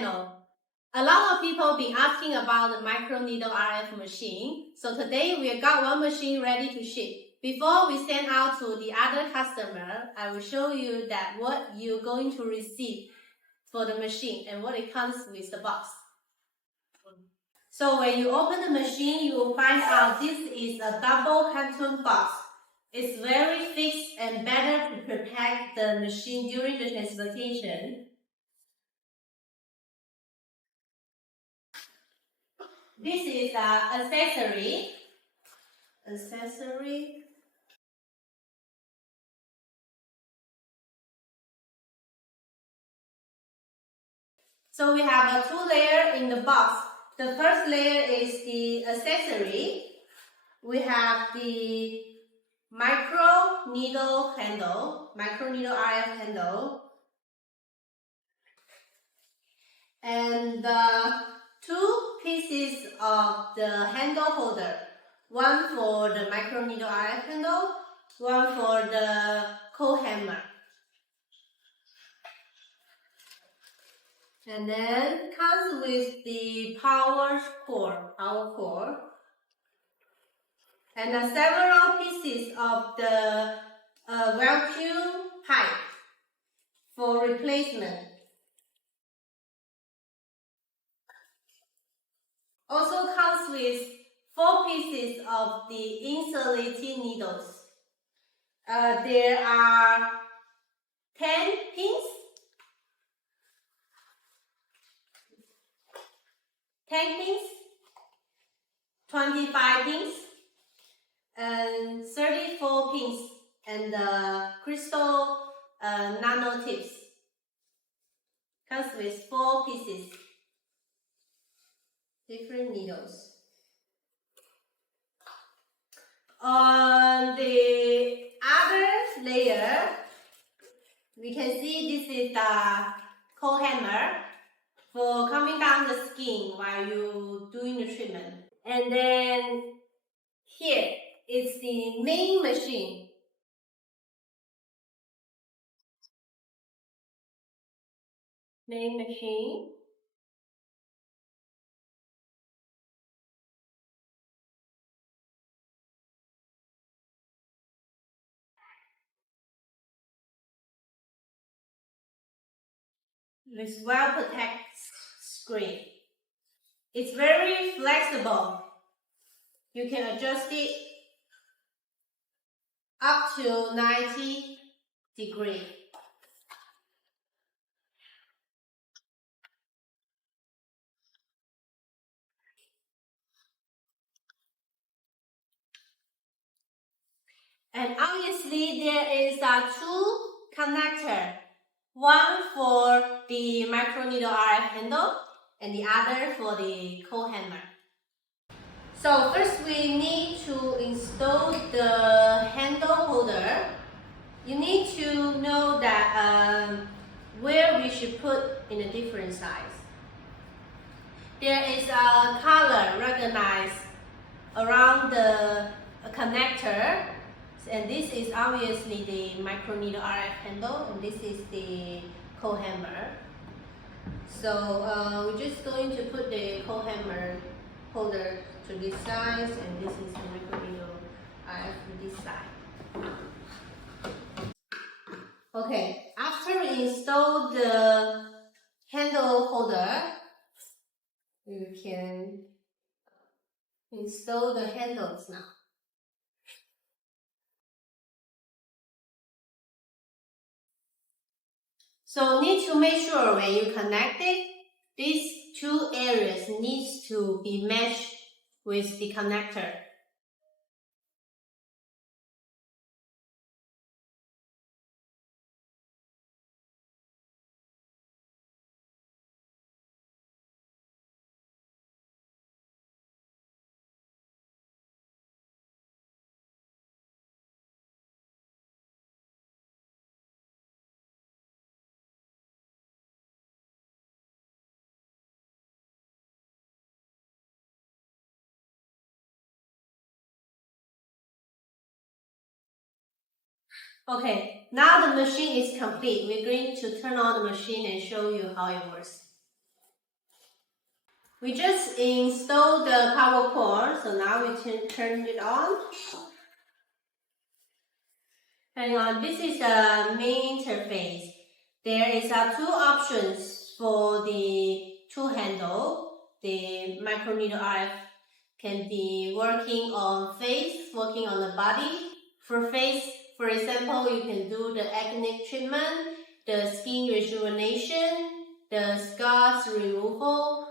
channel. A lot of people been asking about the microneedle RF machine. So today we got one machine ready to ship. Before we send out to the other customer, I will show you that what you're going to receive for the machine and what it comes with the box. So when you open the machine, you will find out this is a double canton box. It's very fixed and better to protect the machine during the transportation. This is an accessory. So we have a two layer in the box. The first layer is the accessory. We have the microneedle RF handle, and the two pieces of the handle holder. One for the microneedle RF handle, one for the co-hammer. And then comes with the power cord. And several pieces of the vacuum pipe for replacement. Also comes with 4 pieces of the insulating needles. There are 10 pins, 25 pins, and 34 pins, and crystal nano tips. Comes with 4 pieces, different needles. On the other layer, we can see this is the co-hammer for coming down the skin while you're doing the treatment. And then here is the main machine. With well-protected screen. It's very flexible. You can adjust it up to 90 degrees. And obviously there is a 2 connector. One for the microneedle RF handle and the other for the co-hammer. So first we need to install the handle holder. You need to know that where we should put in a different size. There is a color recognized around the connector, and this is obviously the microneedle RF handle, and this is the co-hammer. So we're just going to put the co-hammer holder to this side, and this is the microneedle RF to this side. Okay, after we install the handle holder, we can install the handles now. So need to make sure when you connect it, these 2 areas needs to be matched with the connector. Okay, now the machine is complete. We're going to turn on the machine and show you how it works. We just installed the power cord, so now we can turn it on. Turning on, this is the main interface. There is two options for the tool handle. The microneedle RF can be working on face, working on the body. For face, for example, you can do the acne treatment, the skin rejuvenation, the scars removal,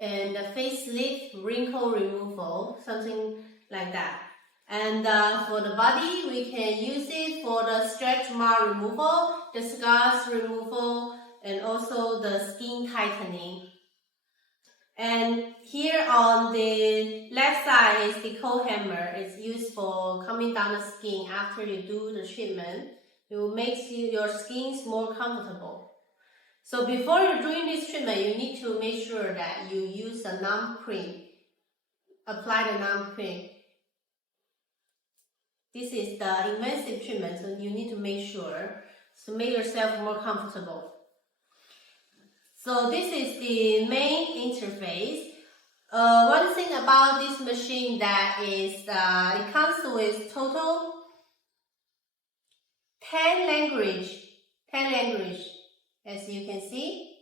and the facelift wrinkle removal, something like that. And for the body, we can use it for the stretch mark removal, the scars removal, and also the skin tightening. And here on the left side is the cold hammer. It's used for coming down the skin after you do the treatment. It will make your skin more comfortable. So before you're doing this treatment, you need to make sure that you use a numb cream. Apply the numb cream. This is the invasive treatment, so you need to make sure to make yourself more comfortable. So this is the main interface. One thing about this machine that is it comes with total 10 language, as you can see.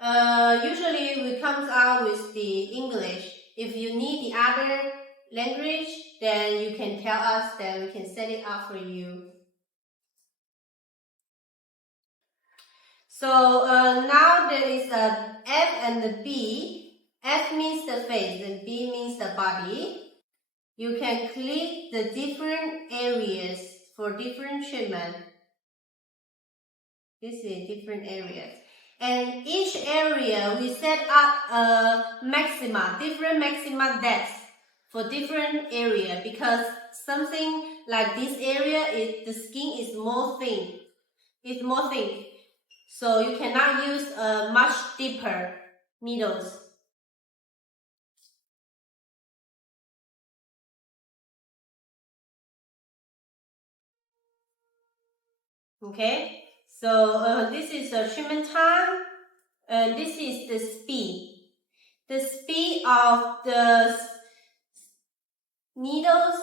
Usually it comes out with the English. If you need the other language, then you can tell us, then we can set it up for you. So now there is a F and the B. F means the face and B means the body. You can click the different areas for different treatment. This is different areas. And each area we set up a different maxima depth for different area, because something like this area, the skin is more thin. It's more thin. So you cannot use much deeper needles. Okay, so this is the treatment time, and this is the speed. The speed of the needles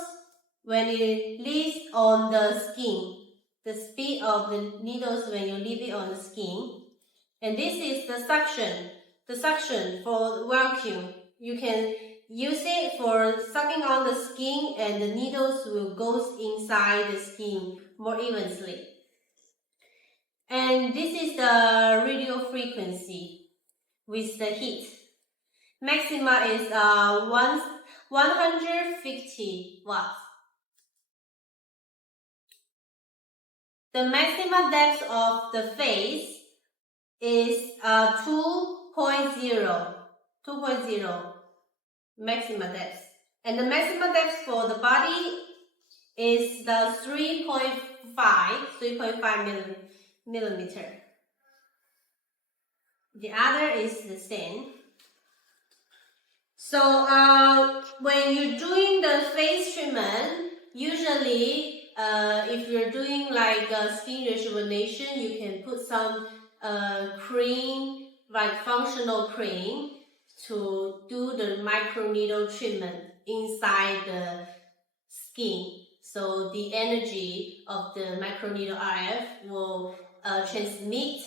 when it leaves on the skin. The speed of the needles when you leave it on the skin. And this is the suction for vacuum. You can use it for sucking on the skin, and the needles will go inside the skin more evenly. And this is the radio frequency with the heat. Maxima is 150 watts. The maximum depth of the face is 2.0 maximum depth. And the maximum depth for the body is the 3.5 millimeter. The other is the same. So when you're doing the face treatment, usually if you're doing like skin rejuvenation, you can put some cream, like functional cream, to do the microneedle treatment inside the skin. So the energy of the microneedle RF will transmit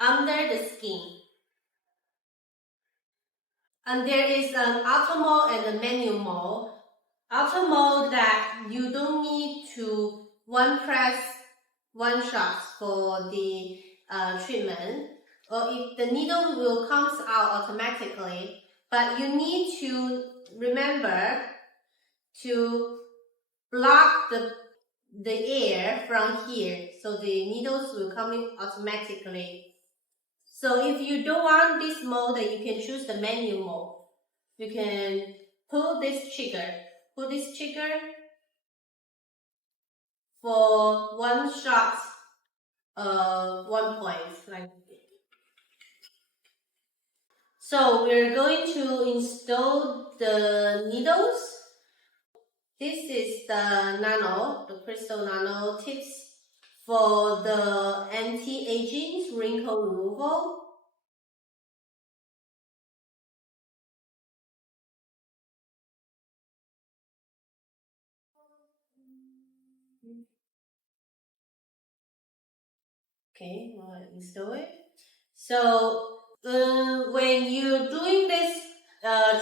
under the skin. And there is an auto mode and a manual mode. Auto mode that you don't need to one press, one shot for the treatment, or if the needle will come out automatically, but you need to remember to block the air from here, so the needles will come in automatically. So if you don't want this mode, then you can choose the manual mode. You can pull this trigger for one shot, 1 point, like. So we're going to install the needles. This is the crystal nano tips for the anti-aging wrinkle removal. Okay, let's do it. So when you're doing this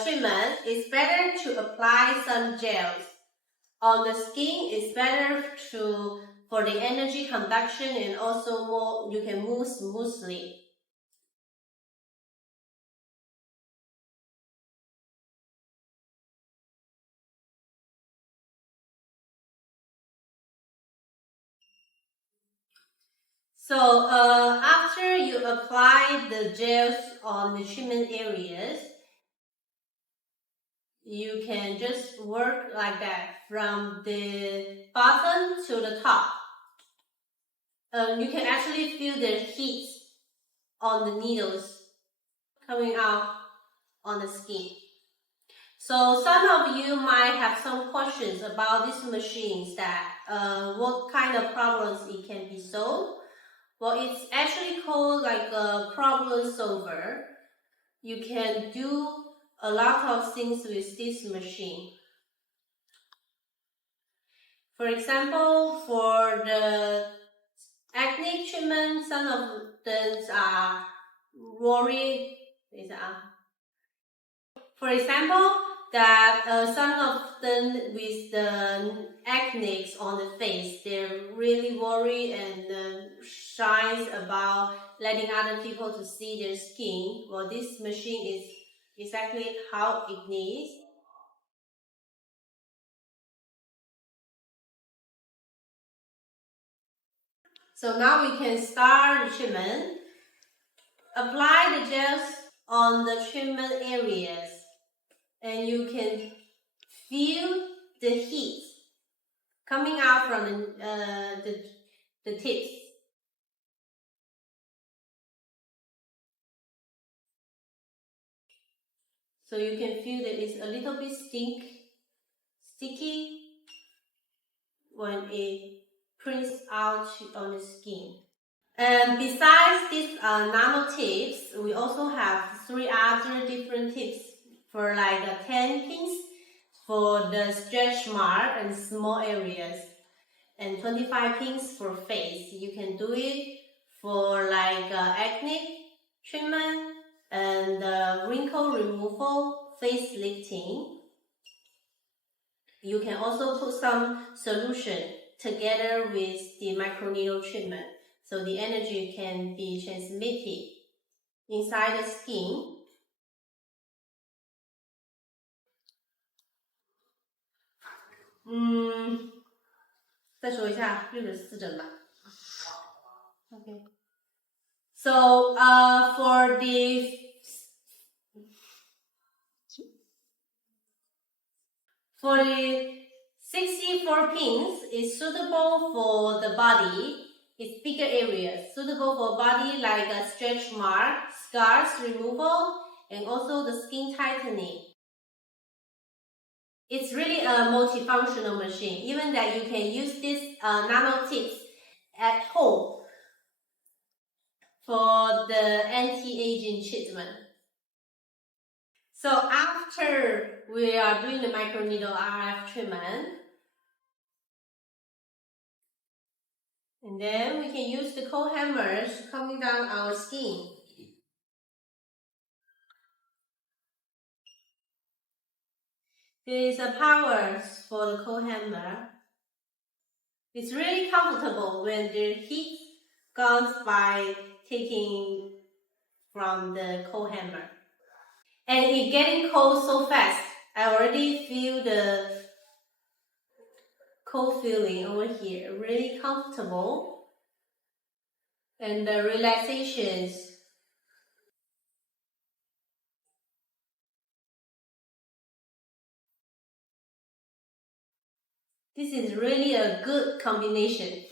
treatment, it's better to apply some gels on the skin. It's better for the energy conduction, and also more you can move smoothly. So after you apply the gels on the treatment areas, you can just work like that from the bottom to the top. You can actually feel the heat on the needles coming out on the skin. So some of you might have some questions about these machines, that what kind of problems it can be solved. Well, it's actually called like a problem solver. You can do a lot of things with this machine. For example, for the acne treatment, some of them are worried. For example, that some of them with the acne on the face, they're really worried and shy about letting other people to see their skin. Well, this machine is exactly how it needs. So now we can start the treatment. Apply the gels on the treatment areas, and you can feel the heat coming out from the tips. So you can feel that it's a little bit sticky when it prints out on the skin. And besides these nano tips, we also have 3 other different tips for like 10 pins for the stretch mark and small areas, and 25 pins for face. You can do it for like acne treatment and wrinkle removal, face lifting. You can also put some solution together with the microneedle treatment, so the energy can be transmitted inside the skin.再说一下64针吧。Okay. So for the 64 pins is suitable for the body. It's bigger areas, suitable for body like a stretch mark, scars removal, and also the skin tightening. It's really a multifunctional machine, even that you can use this nano tips at home for the anti-aging treatment. So after we are doing the microneedle RF treatment, and then we can use the cold hammers coming down our skin. There is a power for the cold hammer. It's really comfortable when the heat comes by taking from the cold hammer. And it's getting cold so fast. I already feel the cold feeling over here. Really comfortable. And the relaxations. This is really a good combination.